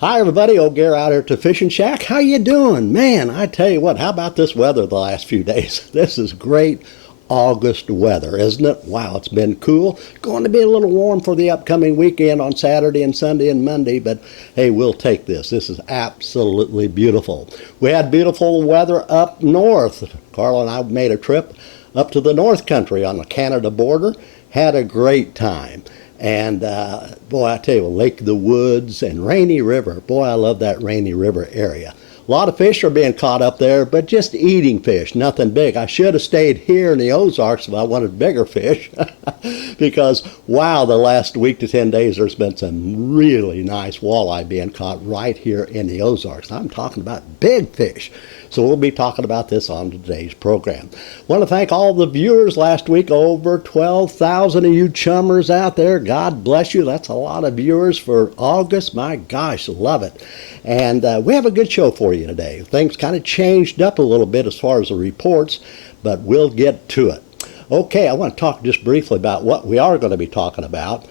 Hi everybody, old Gare out here at the Fishing Shack. How you doing? Man, I tell you what, how about this weather the last few days? This is great August weather, isn't it? Wow, it's been cool. Going to be a little warm for the upcoming weekend on Saturday and Sunday and Monday, but hey, we'll take this. This is absolutely beautiful. We had beautiful weather up north. Carla and I made a trip up to the North Country on the Canada border. Had a great time. And boy, I tell you, Lake of the Woods and Rainy River. Boy, I love that Rainy River area. A lot of fish are being caught up there, but just eating fish, nothing big. I should have stayed here in the Ozarks if I wanted bigger fish because, wow, the last week to 10 days, there's been some really nice walleye being caught right here in the Ozarks. I'm talking about big fish. So we'll be talking about this on today's program. Want to thank all the viewers last week, over 12,000 of you chummers out there. God bless you. That's a lot of viewers for August. My gosh, love it. And we have a good show for you today. Things kind of changed up a little bit as far as the reports, but we'll get to it. Okay, I want to talk just briefly about what we are going to be talking about.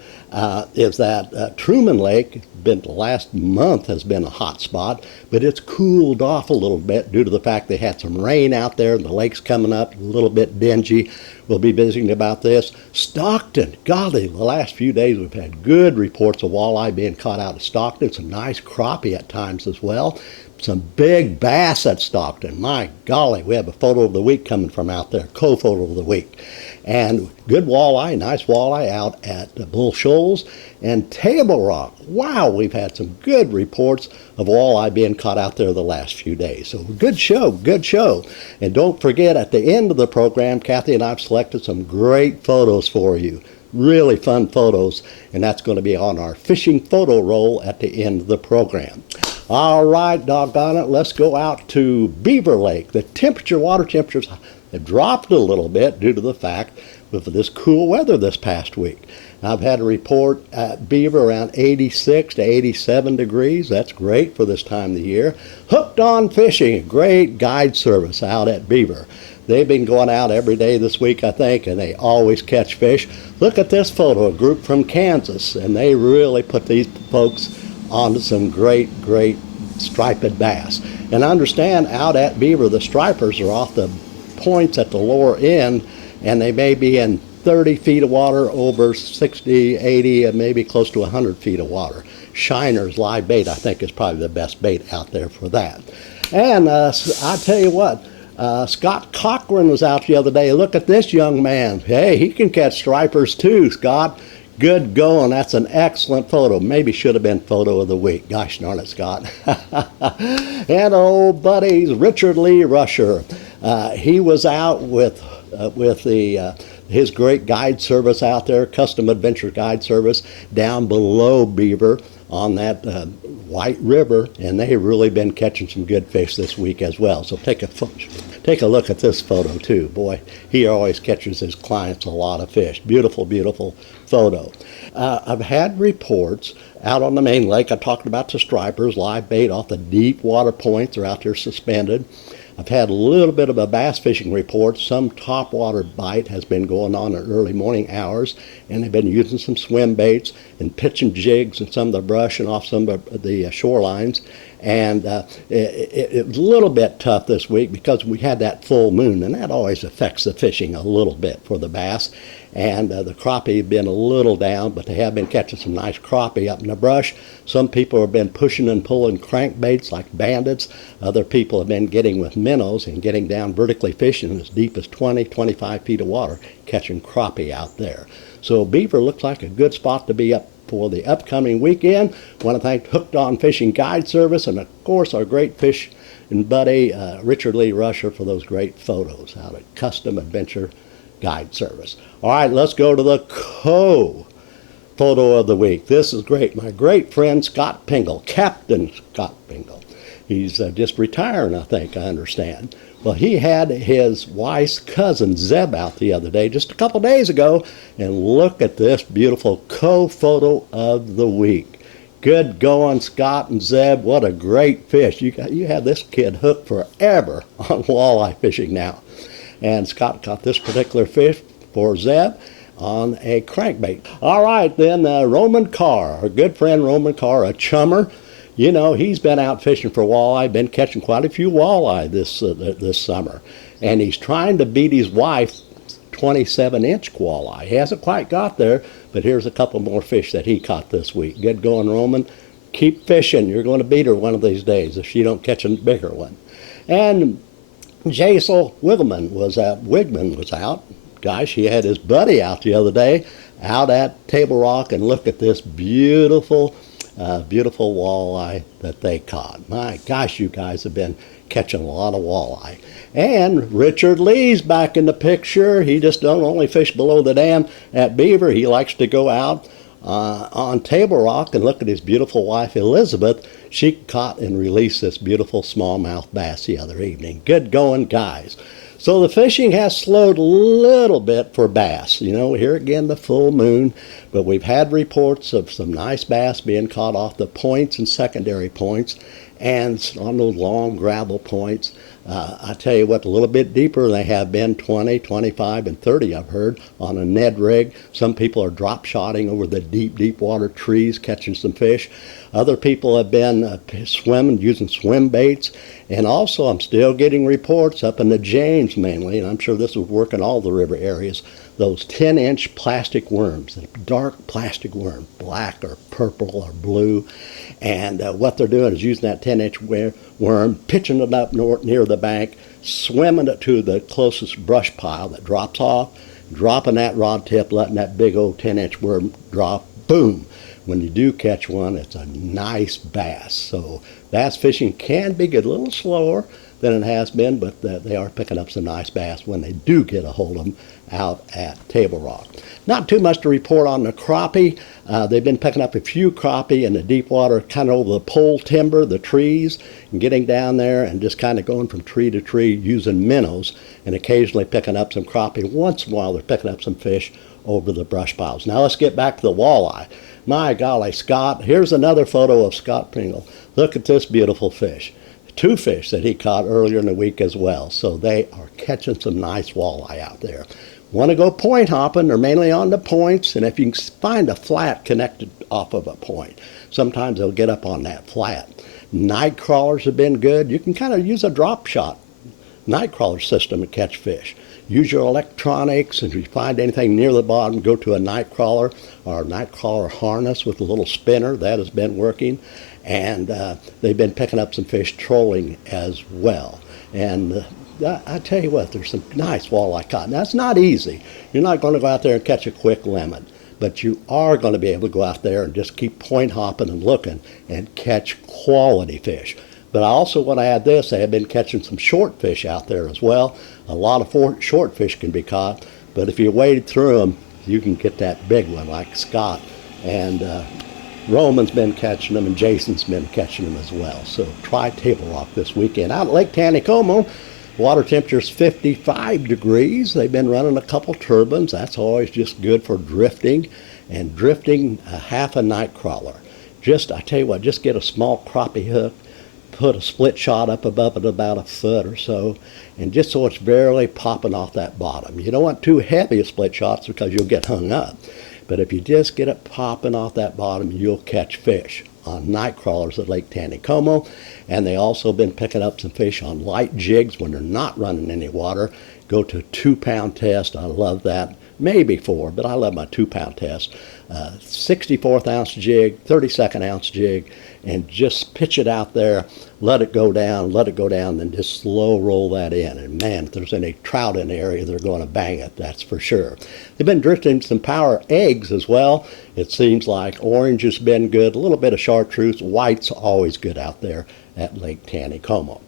Is that Truman Lake, the last month has been a hot spot, but it's cooled off a little bit due to the fact they had some rain out there and the lake's coming up a little bit dingy. We'll be visiting about this. Stockton, golly, the last few days we've had good reports of walleye being caught out of Stockton, some nice crappie at times as well. Some big bass at Stockton. My golly, we have a photo of the week coming from out there, co-photo of the week. And good walleye, nice walleye out at Bull Shoals and Table Rock. Wow, we've had some good reports of walleye being caught out there the last few days. So good show, good show. And don't forget, at the end of the program, Kathy and I have selected some great photos for you. Really fun photos, and that's going to be on our fishing photo roll at the end of the program. All right, doggone it, let's go out to Beaver Lake. The water temperatures have dropped a little bit due to the fact of this cool weather this past week. I've had a report at Beaver around 86 to 87 degrees. That's great for this time of the year. Hooked on Fishing, a great guide service out at Beaver. They've been going out every day this week, I think, and they always catch fish. Look at this photo, a group from Kansas, and they really put these folks onto some great striped bass. And understand, out at Beaver, the stripers are off the points at the lower end, and they may be in 30 feet of water, over 60, 80, and maybe close to 100 feet of water. Shiners, live bait, I think, is probably the best bait out there for that. And I tell you what, Scott Cochran was out the other day. Look at this young man. Hey, he can catch stripers too, Scott. Good going. That's an excellent photo. Maybe should have been photo of the week. Gosh darn it, Scott. And old buddies, Richard Lee Rusher. He was out with his great guide service out there, Custom Adventure Guide Service, down below Beaver on that White River, and they've really been catching some good fish this week as well. So take a look at this photo too. Boy, he always catches his clients a lot of fish. Beautiful, beautiful photo. I've had reports out on the main lake. I talked about the stripers, live bait off the deep water points are out there suspended. I've had a little bit of a bass fishing report. Some topwater bite has been going on in early morning hours, and they've been using some swim baits and pitching jigs and some of the brush and off some of the shorelines. And it was a little bit tough this week because we had that full moon, and that always affects the fishing a little bit for the bass. And the crappie have been a little down, but they have been catching some nice crappie up in the brush. Some people have been pushing and pulling crankbaits like bandits. Other people have been getting with minnows and getting down vertically fishing as deep as 20, 25 feet of water, catching crappie out there. So Beaver looks like a good spot to be up for the upcoming weekend. I want to thank Hooked On Fishing Guide Service and, of course, our great fish and buddy, Richard Lee Rusher, for those great photos out at Custom Adventure Guide Service. All right, let's go to the photo of the week. This is great. My great friend Scott Pingle, Captain Scott Pingle. He's just retiring, I think, I understand. Well, he had his wife's cousin Zeb out the other day, just a couple days ago, and look at this beautiful photo of the week. Good going, Scott and Zeb. What a great fish. You had this kid hooked forever on walleye fishing now. And Scott caught this particular fish for Zeb on a crankbait. All right, then Roman Carr, our good friend Roman Carr, a chummer. You know, he's been out fishing for walleye, been catching quite a few walleye this summer. And he's trying to beat his wife 27-inch walleye. He hasn't quite got there, but here's a couple more fish that he caught this week. Get going, Roman. Keep fishing. You're going to beat her one of these days if she don't catch a bigger one. And Jason Wigman was out. Gosh, he had his buddy out the other day out at Table Rock, and look at this beautiful walleye that they caught. My gosh, you guys have been catching a lot of walleye. And Richard Lee's back in the picture. He just don't only fish below the dam at Beaver. He likes to go out on Table Rock and look at his beautiful wife Elizabeth. She caught and released this beautiful smallmouth bass the other evening. Good going, guys. So the fishing has slowed a little bit for bass. You know, here again the full moon, but we've had reports of some nice bass being caught off the points and secondary points and on those long gravel points. I tell you what, a little bit deeper they have been, 20, 25, and 30 I've heard on a Ned rig. Some people are drop shotting over the deep water trees catching some fish. Other people have been swimming, using swim baits. And also I'm still getting reports up in the James mainly, and I'm sure this will work in all the river areas, those 10-inch plastic worms, dark plastic worm, black or purple or blue. And what they're doing is using that 10-inch worm, pitching it up near the bank, swimming it to the closest brush pile that drops off, dropping that rod tip, letting that big old 10-inch worm drop, boom. When you do catch one, it's a nice bass. So bass fishing can be a little slower than it has been, but they are picking up some nice bass when they do get a hold of them out at Table Rock. Not too much to report on the crappie. They've been picking up a few crappie in the deep water, kind of over the pole timber, the trees, and getting down there and just kind of going from tree to tree using minnows and occasionally picking up some crappie. Once in a while they're picking up some fish over the brush piles. Now let's get back to the walleye. My golly, Scott, here's another photo of Scott Pringle. Look at this beautiful fish. Two fish that he caught earlier in the week as well. So they are catching some nice walleye out there. Want to go point hopping? They're mainly on the points, and if you can find a flat connected off of a point, sometimes they'll get up on that flat. Night crawlers have been good. You can kind of use a drop shot night crawler system to catch fish. Use your electronics, and if you find anything near the bottom, go to a night crawler or a night crawler harness with a little spinner. That has been working. And they've been picking up some fish trolling as well. And I tell you what, there's some nice walleye caught. Now, it's not easy. You're not going to go out there and catch a quick lemon, but you are going to be able to go out there and just keep point hopping and looking and catch quality fish. But I also want to add this, I have been catching some short fish out there as well. A lot of short fish can be caught, but if you wade through them, you can get that big one like Scott. And Roman's been catching them, and Jason's been catching them as well. So try Table Rock this weekend. Out at Lake Taneycomo, water temperature's 55 degrees. They've been running a couple turbines. That's always just good for drifting, and drifting a half a night crawler. I tell you what, just get a small crappie hook, put a split shot up above it about a foot or so, and just so it's barely popping off that bottom. You don't want too heavy split shots because you'll get hung up. But if you just get it popping off that bottom, you'll catch fish on night crawlers at Lake Taneycomo. And they also been picking up some fish on light jigs when they're not running any water. Go to a 2-pound test. I love that. Maybe 4, but I love my 2-pound test. 64th ounce jig, 32nd ounce jig, and just pitch it out there, let it go down, then just slow roll that in. And man, if there's any trout in the area, they're going to bang it, that's for sure. They've been drifting some power eggs as well. It seems like orange has been good, a little bit of chartreuse. White's always good out there at Lake Taneycomo.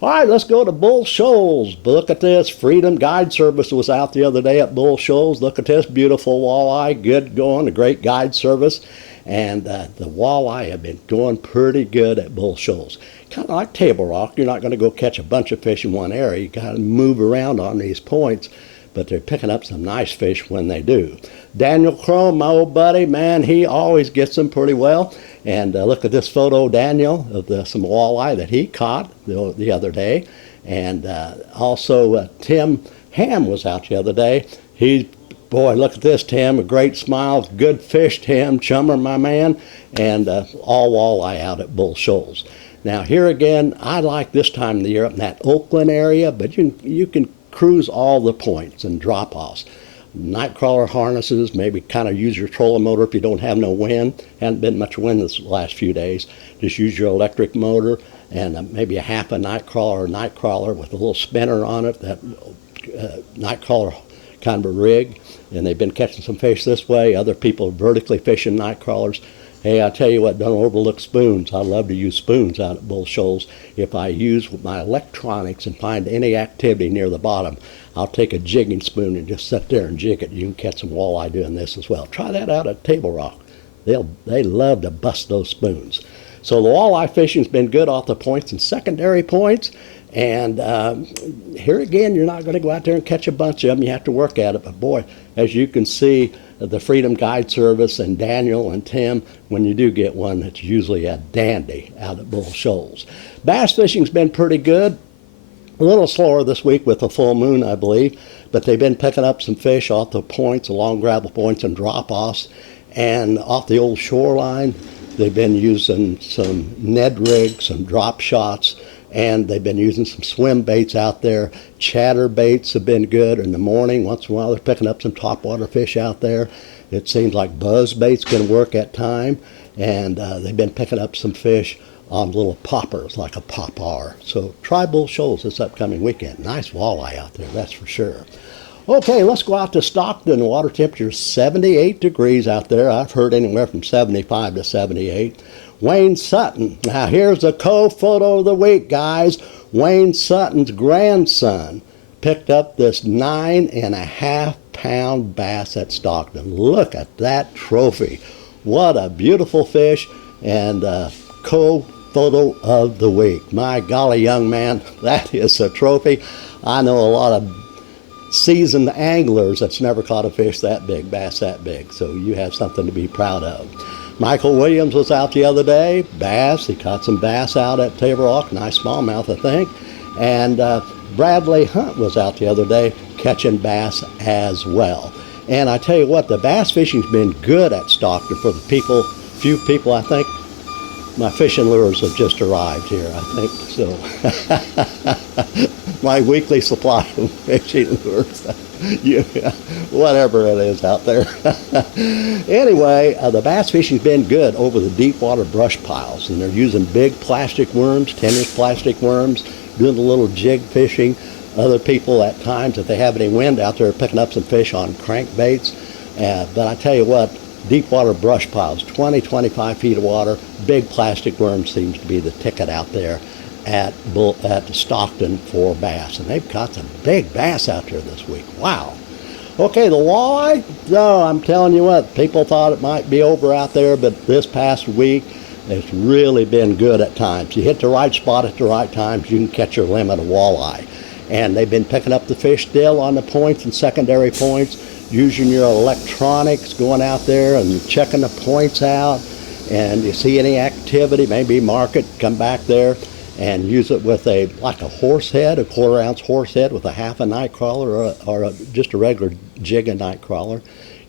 All right, let's go to Bull Shoals. Look at this. Freedom Guide Service was out the other day at Bull Shoals. Look at this beautiful walleye. Good going, a great guide service. And the walleye have been going pretty good at Bull Shoals. Kind of like Table Rock. You're not going to go catch a bunch of fish in one area. You got to move around on these points. But they're picking up some nice fish when they do. Daniel Chrome, my old buddy, man, he always gets them pretty well. And look at this photo, Daniel, of some walleye that he caught the other day. And also Tim Ham was out the other day. He Boy, look at this, Tim. A great smile. Good fish, Tim. Chummer, my man. And all walleye out at Bull Shoals. Now, here again, I like this time of the year up in that Oakland area, but you can cruise all the points and drop-offs. Night crawler harnesses, maybe kind of use your trolling motor if you don't have no wind. Hasn't been much wind this last few days. Just use your electric motor and maybe a half a night crawler with a little spinner on it, that night crawler kind of a rig. And they've been catching some fish this way. Other people are vertically fishing night crawlers. Hey, I tell you what, don't overlook spoons. I love to use spoons out at Bull Shoals. If I use my electronics and find any activity near the bottom, I'll take a jigging spoon and just sit there and jig it. You can catch some walleye doing this as well. Try that out at Table Rock. They love to bust those spoons. So the walleye fishing's been good off the points and secondary points. And here again, you're not going to go out there and catch a bunch of them. You have to work at it. But boy, as you can see, the Freedom Guide Service and Daniel and Tim, when you do get one, it's usually a dandy out at Bull Shoals. Bass fishing's been pretty good. A little slower this week with the full moon, I believe, but they've been picking up some fish off the points, along gravel points and drop-offs, and off the old shoreline. They've been using some Ned rigs, some drop shots, and they've been using some swim baits out there. Chatter baits have been good in the morning. Once in a while, they're picking up some topwater fish out there. It seems like buzz baits can work at time, and they've been picking up some fish on little poppers like a popper. So try Bull Shoals this upcoming weekend. Nice walleye out there, that's for sure. Okay, let's go out to Stockton. The water temperature is 78 degrees out there. I've heard anywhere from 75 to 78. Wayne Sutton. Now here's a co-photo of the week, guys. Wayne Sutton's grandson picked up this 9.5-pound bass at Stockton. Look at that trophy. What a beautiful fish, and co-photo of the week. My golly, young man, that is a trophy. I know a lot of seasoned anglers that's never caught a fish that big, bass that big, so you have something to be proud of. Michael Williams was out the other day, bass. He caught some bass out at Table Rock, nice smallmouth, I think. And Bradley Hunt was out the other day catching bass as well. And I tell you what, the bass fishing's been good at Stockton for the few people, I think. My fishing lures have just arrived here, I think, so. My weekly supply of fishing lures. Whatever it is out there. Anyway, the bass fishing's been good over the deep water brush piles, and they're using big plastic worms, 10-inch plastic worms, doing a little jig fishing. Other people at times, if they have any wind out there, are picking up some fish on crankbaits. But I tell you what, deep water brush piles, 20, 25 feet of water, big plastic worm seems to be the ticket out there at Stockton for bass. And they've caught some big bass out there this week. Wow. Okay, the walleye, no, I'm telling you what, people thought it might be over out there, but this past week, it's really been good at times. You hit the right spot at the right times, you can catch your limit of walleye. And they've been picking up the fish still on the points and secondary points, using your electronics, going out there and checking the points out. And you see any activity, maybe mark it, come back there and use it with like a horse head, a quarter-ounce horse head with a half a night crawler or just a regular jig and night crawler.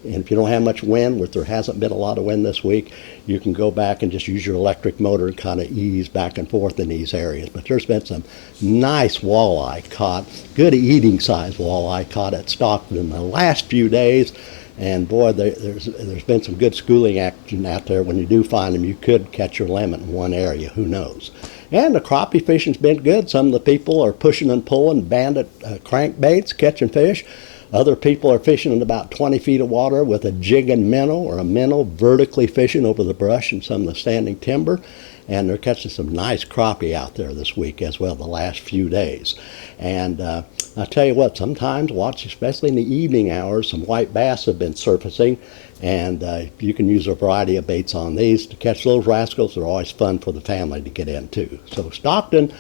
And if you don't have much wind, which there hasn't been a lot of wind this week, you can go back and just use your electric motor and kind of ease back and forth in these areas. But there's been some nice walleye caught, good eating size walleye caught at Stockton in the last few days. And boy, there's been some good schooling action out there. When you do find them, you could catch your limit in one area, who knows. And the crappie fishing's been good. Some of the people are pushing and pulling bandit crankbaits, catching fish. Other people are fishing in about 20 feet of water with a jig and minnow or a minnow, vertically fishing over the brush and some of the standing timber. And they're catching some nice crappie out there this week as well, the last few days. And I tell you what, sometimes watch, especially in the evening hours, some white bass have been surfacing. And you can use a variety of baits on these to catch those rascals. They're always fun for the family to get into. So Stockton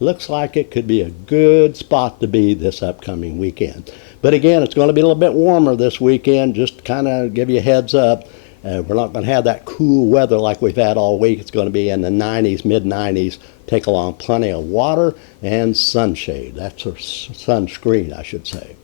looks like it could be a good spot to be this upcoming weekend. But again, it's going to be a little bit warmer this weekend, just to kind of give you a heads up. We're not going to have that cool weather like we've had all week. It's going to be in the 90s, mid-90s. Take along plenty of water and sunshade. That's our sunscreen, I should say.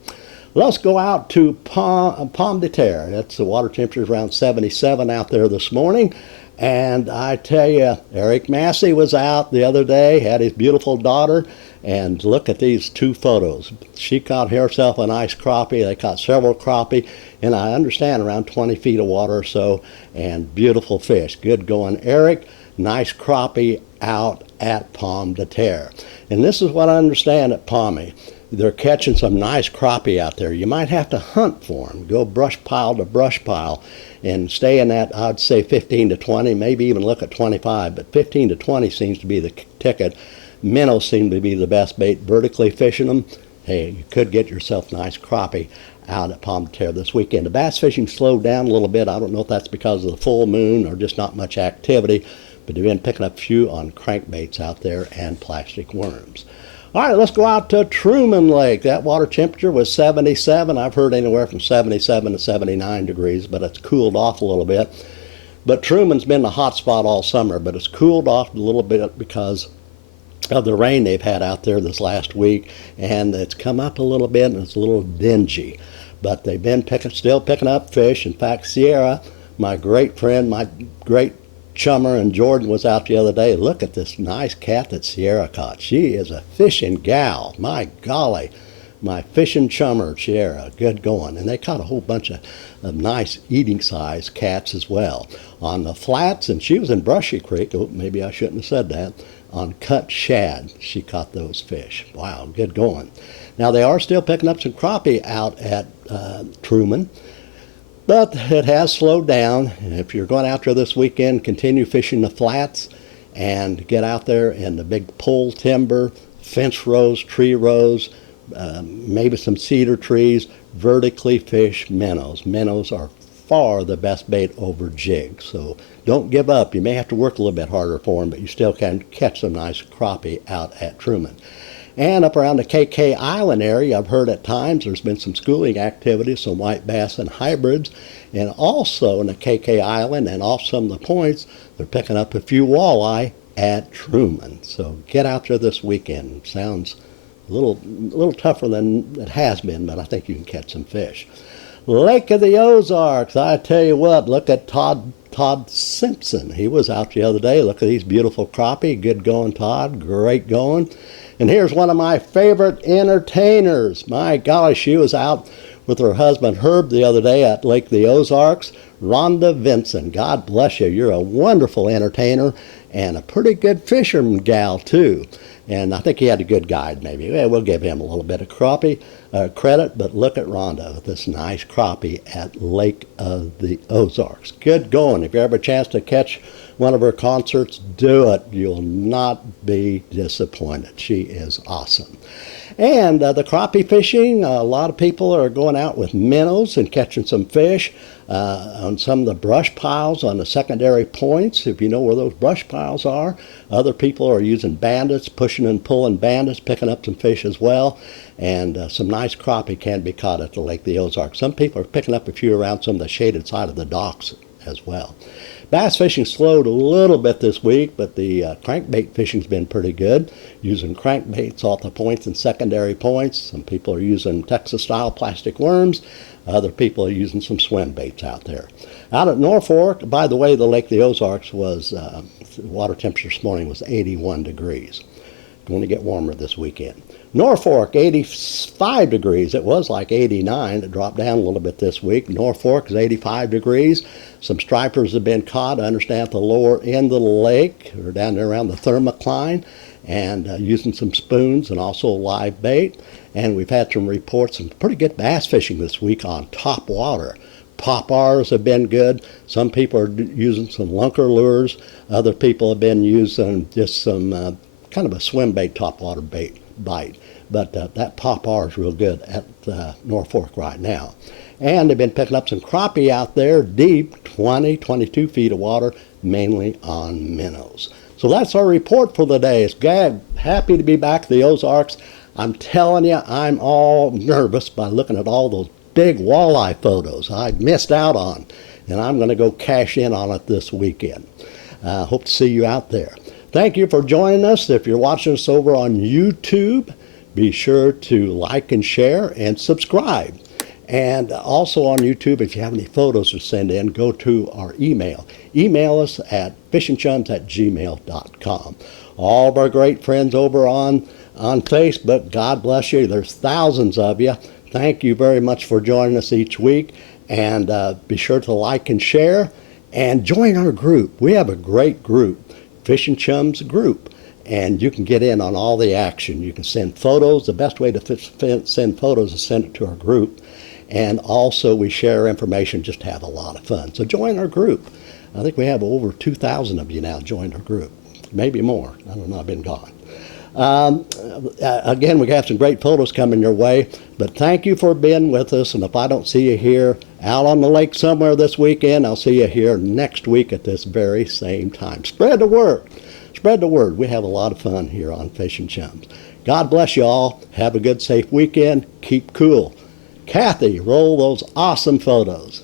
Let's go out to Pomme de Terre. That's the water temperature around 77 out there this morning. And I tell you, Eric Massey was out the other day, had his beautiful daughter, and look at these two photos. She caught herself a nice crappie. They caught several crappie, and I understand around 20 feet of water or so, and beautiful fish. Good going, Eric. Nice crappie out at Pomme de Terre. And this is what I understand at Pomme. They're catching some nice crappie out there. You might have to hunt for them. Go brush pile to brush pile and stay in that, I'd say 15 to 20, maybe even look at 25, but 15 to 20 seems to be the ticket. Minnows seem to be the best bait. Vertically fishing them, hey, you could get yourself nice crappie out at Pomme de Terre this weekend. The bass fishing slowed down a little bit. I don't know if that's because of the full moon or just not much activity, but they've been picking up a few on crankbaits out there and plastic worms. All right, let's go out to Truman Lake. That water temperature was 77. I've heard anywhere from 77 to 79 degrees, but it's cooled off a little bit. But Truman's been a hot spot all summer, but it's cooled off a little bit because of the rain they've had out there this last week, and it's come up a little bit and it's a little dingy. But they've been still picking up fish. In fact, Sierra, my great friend, my great chummer, and Jordan was out the other day. Look at this nice cat that Sierra caught. She is a fishing gal. My golly, my fishing chummer, Sierra, good going. And they caught a whole bunch of nice eating size cats as well. On the flats, and she was in Brushy Creek, oh, maybe I shouldn't have said that, on cut shad, she caught those fish. Wow, good going. Now they are still picking up some crappie out at Truman, but it has slowed down. If you're going out there this weekend, continue fishing the flats and get out there in the big pole timber, fence rows, tree rows, maybe some cedar trees, vertically fish minnows. Minnows are far the best bait over jigs, so don't give up. You may have to work a little bit harder for them, but you still can catch some nice crappie out at Truman. And up around the KK Island area, I've heard at times there's been some schooling activities, some white bass and hybrids. And also in the KK Island and off some of the points, they're picking up a few walleye at Truman. So get out there this weekend. Sounds a little tougher than it has been, but I think you can catch some fish. Lake of the Ozarks, I tell you what, look at Todd Simpson. He was out the other day. Look at these beautiful crappie. Good going, Todd. Great going. And here's one of my favorite entertainers. My golly, she was out with her husband Herb the other day at Lake of the Ozarks. Rhonda Vinson. God bless you. You're a wonderful entertainer and a pretty good fisherman gal, too. And I think he had a good guide, maybe. Yeah, we'll give him a little bit of crappie credit, but look at Rhonda with this nice crappie at Lake of the Ozarks. Good going. If you ever have a chance to catch one of her concerts, do it. You'll not be disappointed. She is awesome. And the crappie fishing, a lot of people are going out with minnows and catching some fish on some of the brush piles on the secondary points, if you know where those brush piles are. Other people are using bandits, pushing and pulling bandits, picking up some fish as well. And some nice crappie can be caught at the Lake of the Ozarks. Some people are picking up a few around some of the shaded side of the docks as well. Bass fishing slowed a little bit this week, but the crankbait fishing's been pretty good, using crankbaits off the points and secondary points. Some people are using Texas-style plastic worms. Other people are using some swim baits out there. Out at Norfolk, by the way, the Lake of the Ozarks was, water temperature this morning was 81 degrees. Going to get warmer this weekend. Norfolk, 85 degrees. It was like 89. It dropped down a little bit this week. Norfolk is 85 degrees. Some stripers have been caught, I understand, at the lower end of the lake, or down there around the thermocline, and using some spoons and also live bait. And we've had some reports, some pretty good bass fishing this week on top water. Pop-Rs have been good. Some people are using some lunker lures. Other people have been using just some kind of a swim bait, top water bite. But that Pop-R is real good at Norfolk right now. And they've been picking up some crappie out there deep, 20, 22 feet of water, mainly on minnows. So that's our report for the day. It's good. Happy to be back at the Ozarks. I'm telling you, I'm all nervous by looking at all those big walleye photos I missed out on. And I'm going to go cash in on it this weekend. Hope to see you out there. Thank you for joining us. If you're watching us over on YouTube, be sure to like and share and subscribe. And also on YouTube, if you have any photos to send in, go to our email. Email us at fishingchums@gmail.com. All of our great friends over on Facebook, God bless you. There's thousands of you. Thank you very much for joining us each week. And be sure to like and share and join our group. We have a great group, Fishing Chums Group. And you can get in on all the action. You can send photos. The best way to send photos is send it to our group. And also we share information, just have a lot of fun. So join our group. I think we have over 2,000 of you now joined our group. Maybe more. I don't know, I've been gone. Again, we have some great photos coming your way. But thank you for being with us. And if I don't see you here out on the lake somewhere this weekend, I'll see you here next week at this very same time. Spread the word. Spread the word. We have a lot of fun here on Fishing Chums. God bless you all. Have a good, safe weekend. Keep cool. Kathy, roll those awesome photos.